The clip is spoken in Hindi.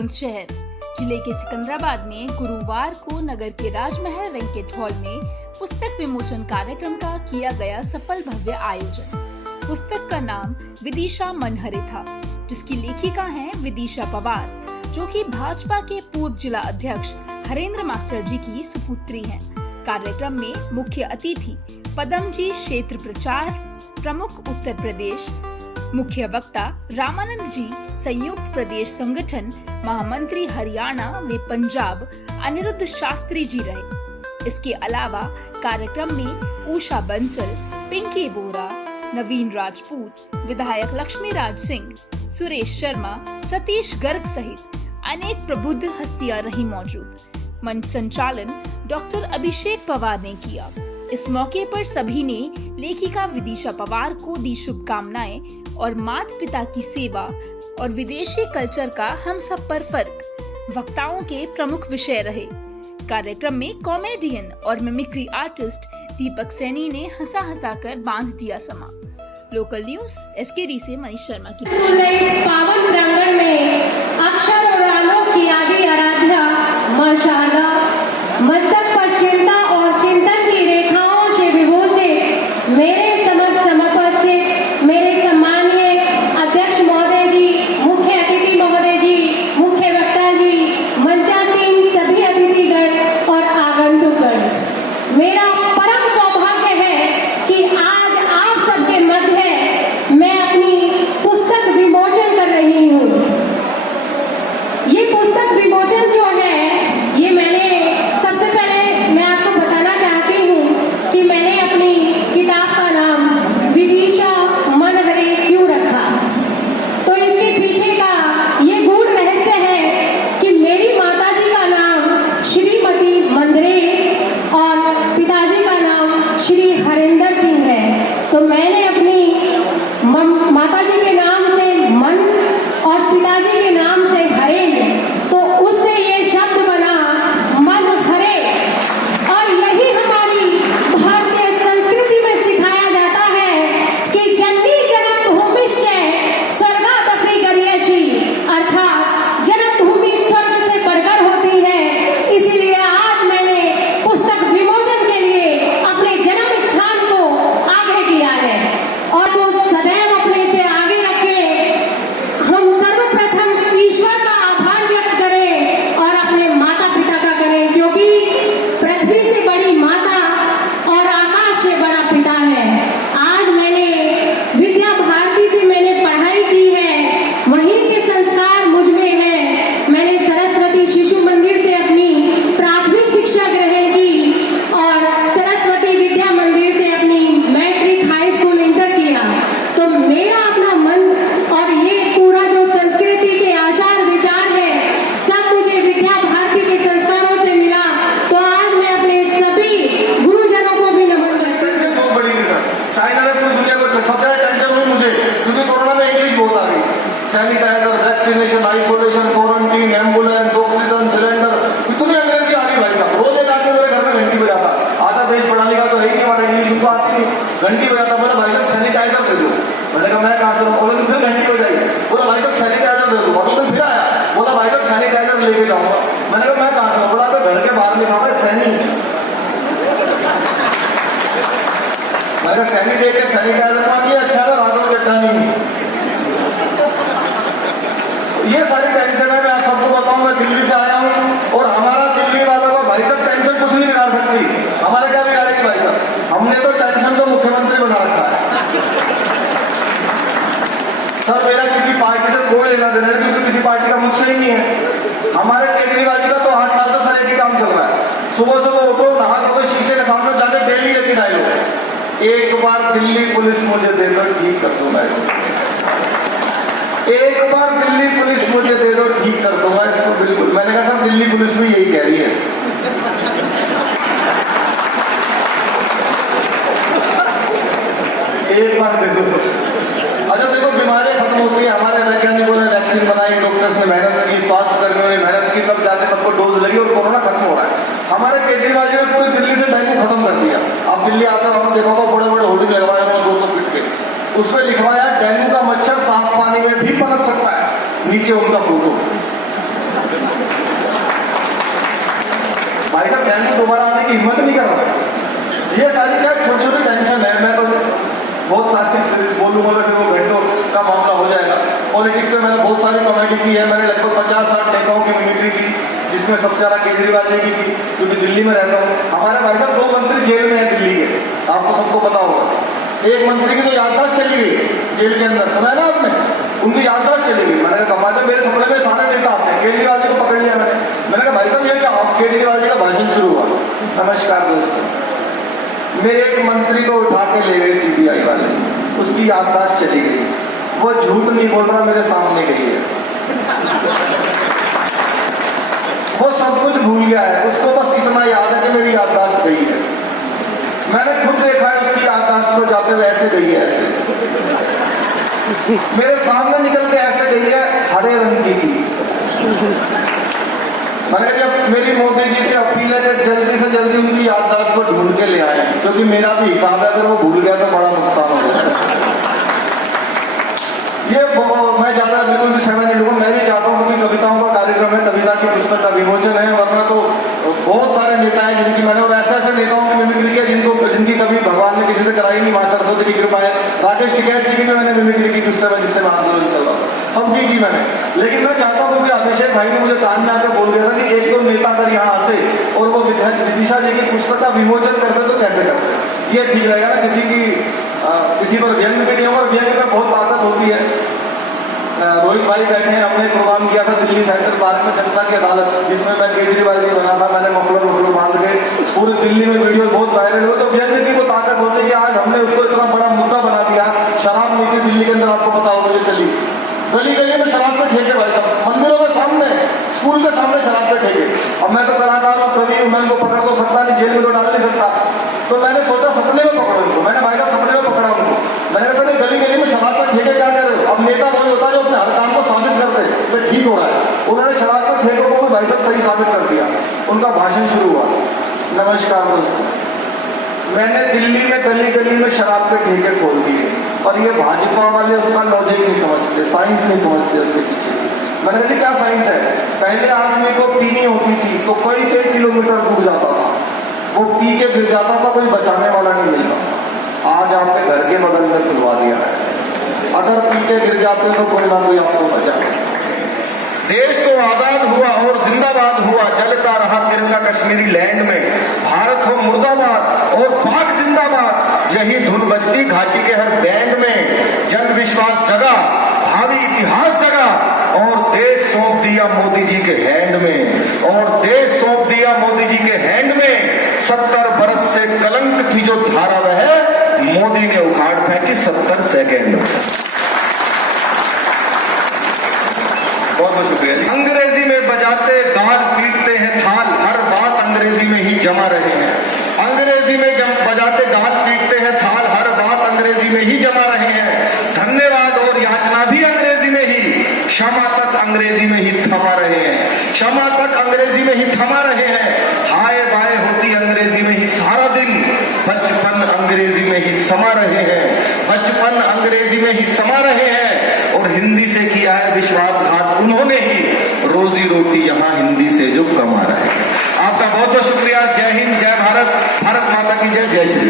बुलंदशहर जिले के सिकंदराबाद में गुरुवार को नगर के राजमहल वेंकट हॉल में पुस्तक विमोचन कार्यक्रम का किया गया सफल भव्य आयोजन। पुस्तक का नाम विदिशा मन हरे था, जिसकी लेखिका हैं विदिशा पवार, जो कि भाजपा के पूर्व जिला अध्यक्ष हरेंद्र मास्टर जी की सुपुत्री हैं। कार्यक्रम में मुख्य अतिथि पदम जी क्षेत्र प्रचार प्रमुख उत्तर प्रदेश, मुख्य वक्ता रामानंद जी संयुक्त प्रदेश संगठन महामंत्री हरियाणा व पंजाब अनिरुद्ध शास्त्री जी रहे। इसके अलावा कार्यक्रम में उषा बंसल, पिंकी बोरा, नवीन राजपूत, विधायक लक्ष्मी राज सिंह, सुरेश शर्मा, सतीश गर्ग सहित अनेक प्रबुद्ध हस्तियां रही मौजूद। मंच संचालन डॉक्टर अभिषेक पवार ने किया। इस मौके पर सभी ने लेखिका विदिशा पवार को दी शुभकामनाएं और माता पिता की सेवा और विदेशी कल्चर का हम सब पर फर्क वक्ताओं के प्रमुख विषय रहे। कार्यक्रम में कॉमेडियन और मिमिक्री आर्टिस्ट दीपक सैनी ने हंसा हंसा कर बांध दिया समा। लोकल न्यूज एसकेडी से मनीष शर्मा की। पावन प्रांगण में अक्षर और आलोक की आदि आराध्या मां शारदा मस्तक पर चिंता और चिंतन की रेखाओं से विभूषित मेरे समक्ष समुपस्थित मेरे सम्मानीय अध्यक्ष महोदय जी, मुख्य अतिथि महोदय जी, मुख्य वक्ता जी, मंचासीन सभी अतिथिगण और आगंतुकगण, मेरा परम सौभाग्य है कि आज आप सबके मध्य मैं अपनी पुस्तक विमोचन कर रही हूँ। ये पुस्तक विमोचन जो है, ये मैंने सबसे पहले मैं आपको बताना चाहती हूँ कि मैंने अपनी किताब का नाम विदिशा मन हरे क्यों रखा। तो इसके पीछे का ये गूढ़ रहस्य है कि मेरी माताजी का नाम श्रीमती मंदरेश और पिताजी का नाम श्री हरेंद्र सिंह है। तो मैंने अपनी माताजी के नाम से मन और पिताजी के नाम से हरेंद्र, तो उससे ये शब्द बना मन हरे। और यही हमारी भारतीय संस्कृति में सिखाया जाता है कि जननी जन्मभूमिश्च स्वर्गादपि गरीयसी, अर्थात जन्मभूमि स्वर्ग से बढ़कर होती है। इसीलिए आज मैंने पुस्तक विमोचन के लिए अपने जन्म स्थान को आगे किया है और तो सदैव अपने से आगे रखे। हम सर्वप्रथम ईश्वर का आभार व्यक्त करें और अपने माता पिता का करें, क्योंकि पृथ्वी से बड़ी माता और आकाश से बड़ा पिता है। आज मैंने विद्या भारती से मैंने पढ़ाई की है, वहीं के संस्कार मुझ में है। मैंने सरस्वती शिशु मंदिर से अपनी प्राथमिक शिक्षा ग्रहण की और सरस्वती विद्या मंदिर से अपनी मैट्रिक हाई स्कूल इंटर किया। तो मेरा अपना मन और ये पूरा जो संस्कृति के आचार विचार है, सब मुझे विद्या भारती के संस्कारों से मिला। तो आज मैं अपने सभी गुरुजनों को भी नमन करती हूँ। बहुत बड़ी चाइना ने पूरी दुनिया को सबसे ज्यादा टेंशन हुई मुझे, क्योंकि कोरोना में इंग्लिश बहुत आ गई। Sanitiser, vaccination, isolation, quarantine, ambulance, oxygen cylinder, इतनी अंग्रेजी आ गई भाई साहब। रोज एक आदमी मेरे घर में घंटी बजाता, आधा देश पढ़ा लिखा तो है ही नहीं, हमारा इंग्लिश उनको आती नहीं, घंटी बजाता। बोला भाई साहब सैनिटाइजर दे दो। मैंने कहा मैं कहाँ से लूँ? बोला फिर घंटी बजाई। बोला भाई साहब सैनिटाइजर दे दो। बोला फिर आया, बोला भाई साहब सैनिटाइजर लेके जाऊंगा। मैंने कहा मैं कहाँ से लूँ? बोला घर के बाहर लिखा हुआ है सैनी। मैंने सैनी दे के सैनिटाइजर का दिया, अच्छा है राघव चट्टानी। ये सारी टेंशन है, मैं आप सबको बताऊं। मैं दिल्ली से आया हूं और हमारा दिल्ली वालों को भाई साहब टेंशन कुछ नहीं बिगाड़ सकती। हमारे क्या बिगाड़ेगी भाई साहब? हमने तो टेंशन को मुख्यमंत्री बना रखा है। सर मेरा किसी पार्टी से कोई लेना देना नहीं, क्योंकि किसी पार्टी का मुझसे ही नहीं है। हमारे केजरीवाल जी का तो 8 साल से सर एक ही काम चल रहा है, सुबह सुबह उठो, नहा धो शीशे के सामने जाके डेली एक ही डायलॉग, एक बार दिल्ली पुलिस मुझे देकर ठीक कर दूंगा। एक बार दिल्ली पुलिस मुझे दे दो, ठीक कर दूंगा इसको। बिल्कुल, मैंने कहा सर दिल्ली पुलिस भी यही कह रही है। एक बार दे दो बस। अच्छा देखो, बीमारियां खत्म होती है, हमारे वैज्ञानिकों ने वैक्सीन बनाई, डॉक्टर्स ने मेहनत की, स्वास्थ्य कर्मियों ने मेहनत की, तब जाके सबको डोज लगी और कोरोना खत्म हो रहा है। हमारे केजरीवाल जी ने पूरी दिल्ली से डेंगू खत्म कर दिया। अब दिल्ली आकर हम देखोगे बड़े बड़े होर्डिंग लगवाए उन्होंने 200 फीट के, उसमें लिखवाया डेंगू का मच्छर साफ पानी में भी पनप सकता है, नीचे उनका फोटो। टाइम पे दोबारा आने की हिम्मत नहीं कर रहा। ये सारी क्या छोटी छोटी टेंशन है। मैं तो बहुत सारी बोलूंगा तो फिर वो घंटों का मामला हो जाएगा। पॉलिटिक्स में मैंने बहुत सारी कॉमेडी की है। मैंने लगभग 50-60 नेताओं की मिमिक्री की, जिसमें सबसे ज्यादा केजरीवाल जी की थी, क्योंकि दिल्ली में रहता हूँ। हमारे भाई साहब 2 मंत्री जेल में है दिल्ली के, आपको सबको पता होगा। एक मंत्री की तो याददाश्त चली गई जेल के अंदर, सुना है ना आपने? उनकी याददाश्त चली गई। मैंने कहा मेरे सपने में सारे नेता आते हैं, केजरीवाल जी को पकड़ लिया मैंने कहा भाई साहब ये क्या? केजरीवाल जी का भाषण शुरू हुआ। नमस्कार दोस्तों, मेरे एक मंत्री को उठा के ले गए सीबीआई वाले, उसकी याददाश्त चली गई। वो झूठ नहीं बोल रहा, मेरे सामने गई है। वो सब कुछ भूल गया है, उसको बस इतना याद है कि मेरी याददाश्त गई है। मैंने खुद देखा है उसकी याददाश्त को जाते हुए ऐसे गई है, ऐसे मेरे सामने निकल के ऐसे गई है, हरे रंग की थी। मैंने जब मेरी मोदी जी से अपील है कि जल्दी से जल्दी उनकी याददाश्त को ढूंढ के ले आए, क्योंकि मेरा भी हिसाब है, अगर वो भूल गया तो बड़ा नुकसान हो जाएगा। ये मैं ज्यादा बिल्कुल भी समय नहीं लूंगा। मैं भी चाहता हूँ कि कविताओं का कार्यक्रम है, कविता की पुस्तक का विमोचन है, वरना तो बहुत सारे नेता हैं जिनकी मैंने, और ऐसे ऐसे नेताओं की मिमिक्री की जिनकी कभी भगवान ने किसी से कराई नहीं। माँ सरस्वती की कृपा है। राकेश टिकैत जी की भी मैंने मिमिक्री की जिससे मैं आंदोलन चल रहा था, सबकी की मैंने। लेकिन मैं चाहता हूँ, क्योंकि अभिषेक भाई ने मुझे कान में आकर बोल दिया था कि 1-2 नेता अगर यहाँ आते और वो विदिशा जी की पुस्तक का विमोचन करते तो कैसे करते, ये ठीक रहेगा ना। किसी पर व्यंग भी नहीं होगा, व्यंग में बहुत ताकत होती है। रोहित भाई बैठे हैं, हमने प्रोग्राम किया था दिल्ली सेंट्रल पार्क में, जनता की अदालत, जिसमें मैं केजरीवाल जी बना था। मैंने मफलर बांध के पूरे दिल्ली में वीडियो बहुत वायरल हुए। तो व्यंग की वो ताकत होती है कि आज हमने उसको इतना बड़ा मुद्दा बना दिया। शराब नीति दिल्ली के अंदर आपको पता होगा जो चली, गली गली में शराब पे ठेके भाई साहब, मंदिरों के सामने, स्कूल के सामने शराब पे ठेके। अब मैं तो कलाकार हूँ, कभी मैं इनको पकड़ तो सकता नहीं, जेल में तो डाल नहीं सकता। तो मैंने सोचा सपने में पकड़ो इनको। मैंने भाई साहब सपने में पकड़ा उनको। मैंने कहा सर गली गली में शराब पे ठेके क्या कर रहे हो? अब नेता वही होता है जो अपने हर काम को साबित करते हैं कि ठीक हो रहा है। उन्होंने शराब के ठेकों को भी भाई साहब सही साबित कर दिया। उनका भाषण शुरू हुआ। नमस्कार दोस्तों, मैंने दिल्ली में गली गली में शराब के ठेके खोल दिए, और ये भाजपा वाले उसका लॉजिक नहीं समझते, साइंस नहीं समझते उसके पीछे। मैंने कहा क्या साइंस है? पहले आदमी को पीनी होती थी तो कई किलोमीटर दूर जाता था, वो पी के गिर जाता था, कोई बचाने वाला नहीं मिलता। आज आपके घर के बगल में खुलवा दिया है, अगर पी के गिर जाते तो कोई ना कोई आपको बचाए। देश तो आजाद हुआ और जिंदाबाद हुआ, जलता रहा तिरंगा कश्मीरी लैंड में। भारत हो मुर्दाबाद और पाक जिंदाबाद, यही धुन बजती घाटी के हर बैंड में। जन विश्वास जगा, भावी इतिहास जगा, और देश सौंप दिया मोदी जी के हैंड में, और देश सौंप दिया मोदी जी के हैंड में। 70 बरस से कलंक थी जो धारा वह मोदी ने उखाड़ फेंकी 70 सेकेंड में। बहुत बहुत शुक्रिया जी। अंग्रेजी में बजाते गाल पीटते हैं थाल, हर बात अंग्रेजी में ही जमा रहे हैं। अंग्रेजी में बजाते गाल पीटते हैं थाल, हर बात अंग्रेजी में ही जमा रहे हैं। धन्यवाद और याचना भी अंग्रेजी में ही, क्षमा तक अंग्रेजी में ही थमा रहे हैं। क्षमा तक अंग्रेजी में ही थमा रहे हैं। हाय बाय होती अंग्रेजी में ही सारा दिन, बचपन अंग्रेजी में ही समा रहे हैं। बचपन अंग्रेजी में ही समा रहे हैं, और हिंदी से किया है विश्वासघात उन्होंने ही, रोजी रोटी यहाँ हिंदी से जो कमा रहे हैं। आपका बहुत बहुत शुक्रिया। जय हिंद, जय भारत, भारत माता की जय, जय श्री